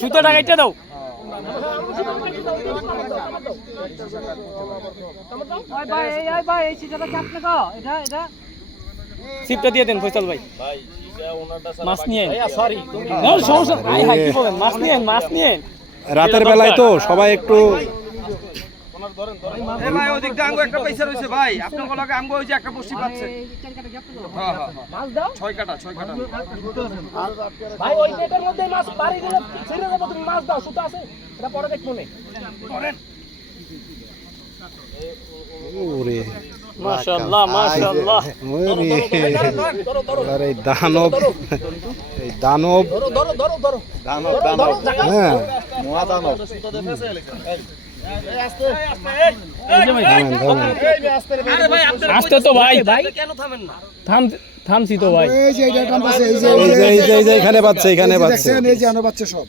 সুতোটা কেটে দাও। সিপটা দিয়ে দেন ফয়সাল ভাই। মাছ নিয়ে মাছ নিয়ে মাছ নিয়ে রাতের বেলায় তো সবাই একটু ভাই ওদিক দিয়ে আঙ্গো একটা পয়সা রয়েছে ভাই, আপনার গলাকে আঙ্গো ওই যে একটা বসি পাচ্ছে। হ্যাঁ হ্যাঁ মাছ দাও, 6 কাটা ভাই ওই পেটের মধ্যে মাছ পারি দিলে ছেড়ে দেব, তুমি মাছ দাও, সুতো আছে এটা পরে দেখব নে করেন। ওরে মাশাআল্লাহ মাশাআল্লাহ, ওরে আরে দানব, এই দানব হ্যাঁ মোয়া দানব। আস্তে তো ভাই, কেন থামেন না? থামছি তো ভাই, এই যে এখানে বাচ্চা, এখানে বাচ্চা এই যে আনো বাচ্চা সব